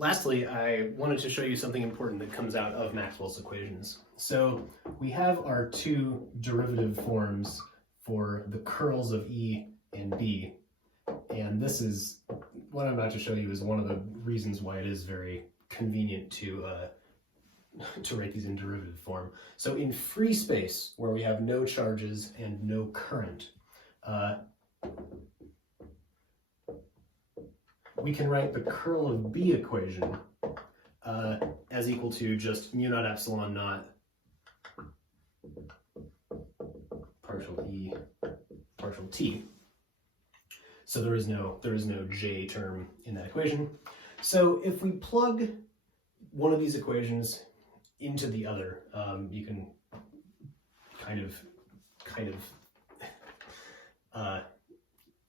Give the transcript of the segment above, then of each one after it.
Lastly, I wanted to show you something important that comes out of Maxwell's equations. So we have our two derivative forms for the curls of E and B. And this is, what I'm about to show you is one of the reasons why it is very convenient to write these in derivative form. So in free space, where we have no charges and no current, we can write the curl of B equation as equal to just mu naught epsilon naught partial E partial T. So there is no J term in that equation. So if we plug one of these equations into the other, you can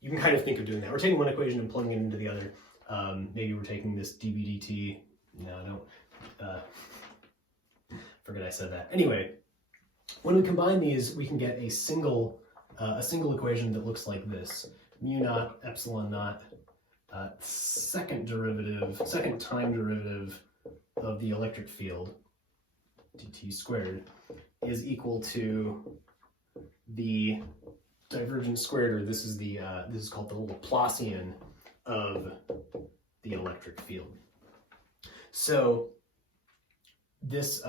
you can kind of think of doing that. We're taking one equation and plugging it into the other. Maybe we're taking this dB dt. No, don't. Forget I said that. Anyway, when we combine these, we can get a single equation that looks like this: mu naught epsilon naught second time derivative of the electric field dt squared is equal to the divergence squared, or this is called the Laplacian of the electric field. So this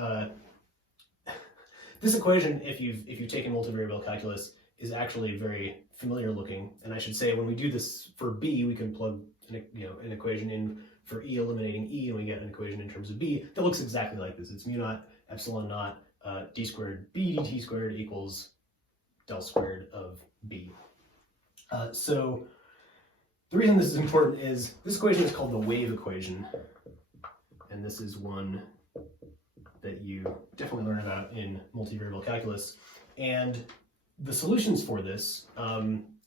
this equation, if you've taken multivariable calculus, is actually very familiar looking. And I should say, when we do this for B, we can plug an equation in for E, eliminating E, and we get an equation in terms of B that looks exactly like this. It's mu naught epsilon naught d squared b dt squared equals del squared of B. So the reason this is important is this equation is called the wave equation, and this is one that you definitely learn about in multivariable calculus. And the solutions for this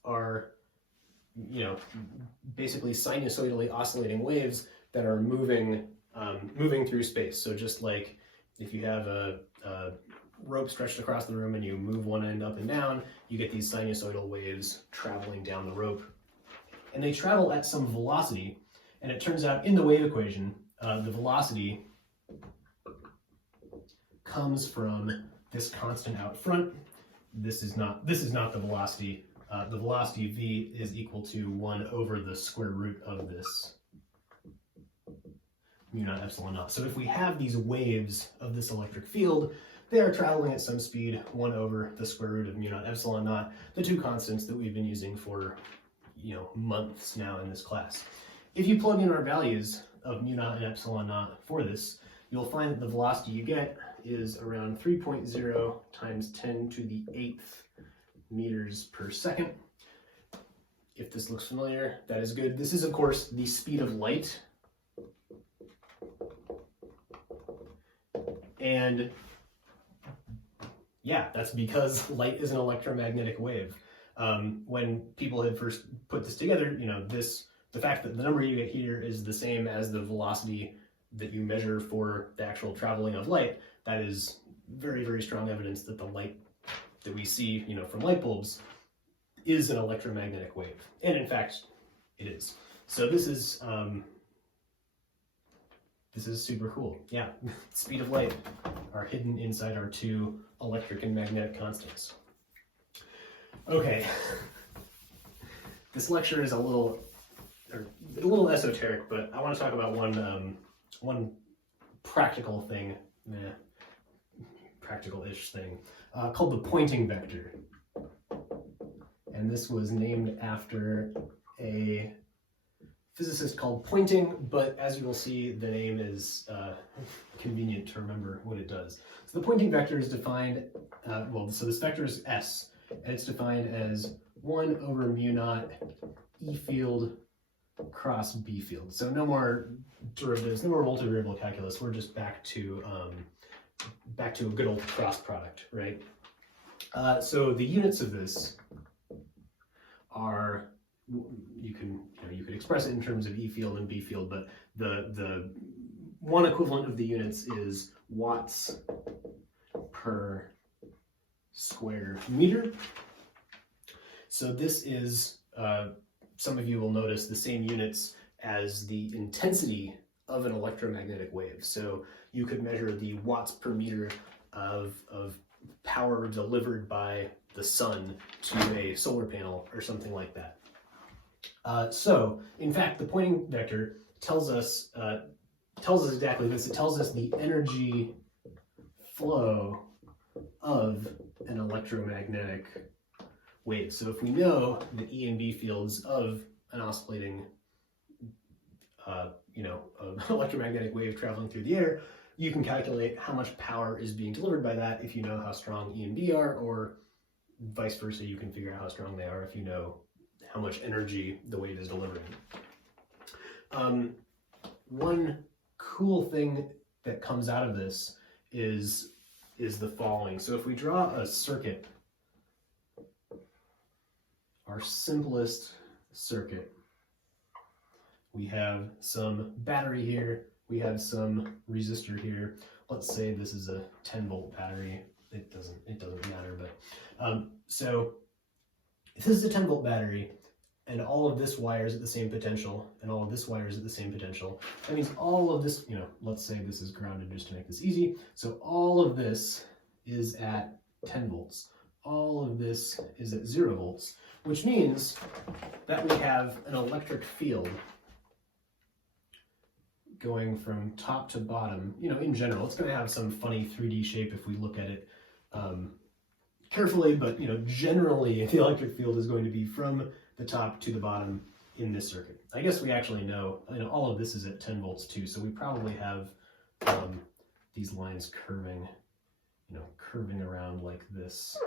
are, basically sinusoidally oscillating waves that are moving through space. So just like if you have a rope stretched across the room and you move one end up and down, you get these sinusoidal waves traveling down the rope. And they travel at some velocity, and it turns out in the wave equation, the velocity comes from this constant out front. This is not the velocity. The velocity v is equal to 1 over the square root of this mu naught epsilon naught. So if we have these waves of this electric field, they are traveling at some speed 1 over the square root of mu naught epsilon naught, the two constants that we've been using for months now in this class. If you plug in our values of mu naught and epsilon naught for this, you'll find that the velocity you get is around 3.0 times 10 to the 8th meters per second. If this looks familiar, that is good. This is, of course, the speed of light. And yeah, that's because light is an electromagnetic wave. When people had first put this together, the fact that the number you get here is the same as the velocity that you measure for the actual traveling of light, that is very, very strong evidence that the light that we see, from light bulbs is an electromagnetic wave. And in fact, it is. So this is super cool. Yeah, speed of light are hidden inside our two electric and magnetic constants. Okay, this lecture is a little esoteric, but I want to talk about one practical thing, practical-ish thing, called the pointing vector. And this was named after a physicist called Poynting, but as you will see, the name is convenient to remember what it does. So the Poynting vector is defined, so this vector is S, and it's defined as 1 over mu naught E field cross B field. So no more derivatives, no more multivariable calculus. We're just back to a good old cross product, right? So the units of this are, you could express it in terms of E field and B field, but the one equivalent of the units is watts per square meter. So this is, some of you will notice, the same units as the intensity of an electromagnetic wave. So you could measure the watts per meter of power delivered by the sun to a solar panel or something like that. So, in fact, the Poynting vector tells us exactly this. It tells us the energy flow of an electromagnetic wave. So if we know the E and B fields of an oscillating, electromagnetic wave traveling through the air, you can calculate how much power is being delivered by that if you know how strong E and B are, or vice versa, you can figure out how strong they are if you know how much energy the wave is delivering. One cool thing that comes out of this is the following. So if we draw a circuit, our simplest circuit, we have some battery here, we have some resistor here. Let's say this is a 10-volt battery. It doesn't matter, but so if this is a 10-volt battery and all of this wire is at the same potential and all of this wire is at the same potential, that means all of this, let's say this is grounded just to make this easy. So all of this is at 10 volts. All of this is at 0 volts, which means that we have an electric field going from top to bottom. In general, it's going to have some funny 3D shape if we look at it carefully, but generally the electric field is going to be from the top to the bottom in this circuit. I guess we actually know, all of this is at 10 volts too, so we probably have these lines curving around like this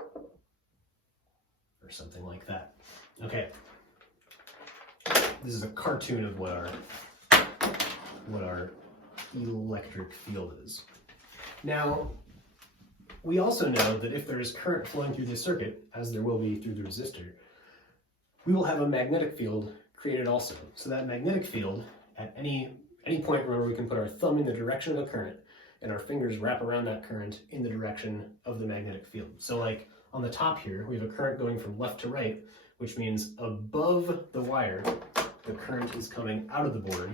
or something like that. Okay, this is a cartoon of what our electric field is. Now, we also know that if there is current flowing through this circuit, as there will be through the resistor, we will have a magnetic field created also. So that magnetic field, at any point where we can put our thumb in the direction of the current and our fingers wrap around that current in the direction of the magnetic field. So like on the top here, we have a current going from left to right, which means above the wire, the current is coming out of the board,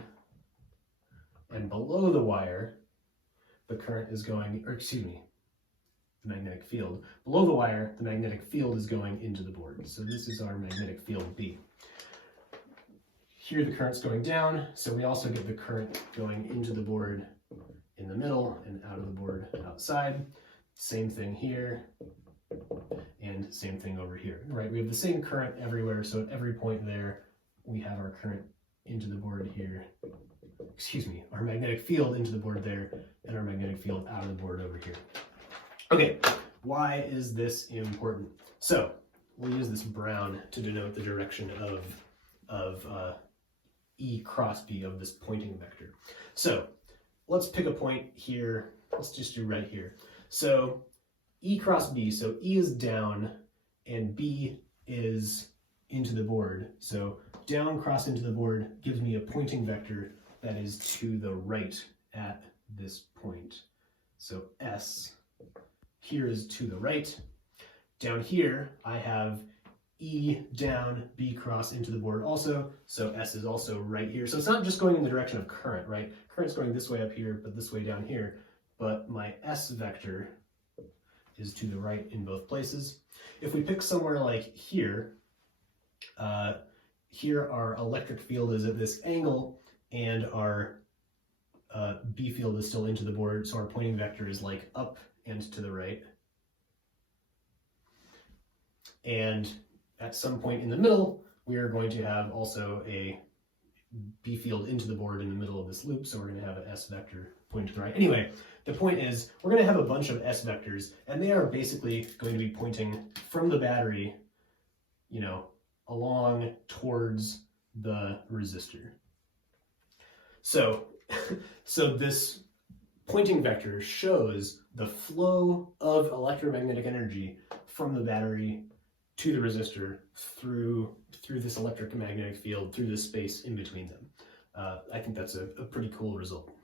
and below the wire, the current is going, the magnetic field. Below the wire, the magnetic field is going into the board. So this is our magnetic field B. Here the current's going down, so we also get the current going into the board in the middle and out of the board outside. Same thing here, and same thing over here, right? We have the same current everywhere, so at every point there, we have our current into the board here, our magnetic field into the board there, and our magnetic field out of the board over here. Okay, why is this important? So we'll use this brown to denote the direction of E cross B, of this Poynting vector. So let's pick a point here. Let's just do right here. So E cross B, so E is down and B is into the board. So down cross into the board gives me a Poynting vector that is to the right at this point. So S here is to the right. Down here, I have E down, B cross into the board also, so S is also right here. So it's not just going in the direction of current, right? Current's going this way up here, but this way down here, but my S vector is to the right in both places. If we pick somewhere like here, here our electric field is at this angle, and our B field is still into the board, so our Poynting vector is like up and to the right. And at some point in the middle, we are going to have also a B field into the board in the middle of this loop, so we're going to have an S vector pointing to the right. Anyway, the point is, we're going to have a bunch of S vectors, and they are basically going to be pointing from the battery, along towards the resistor. So this Poynting vector shows the flow of electromagnetic energy from the battery to the resistor through this electromagnetic field, through this space in between them. I think that's a pretty cool result.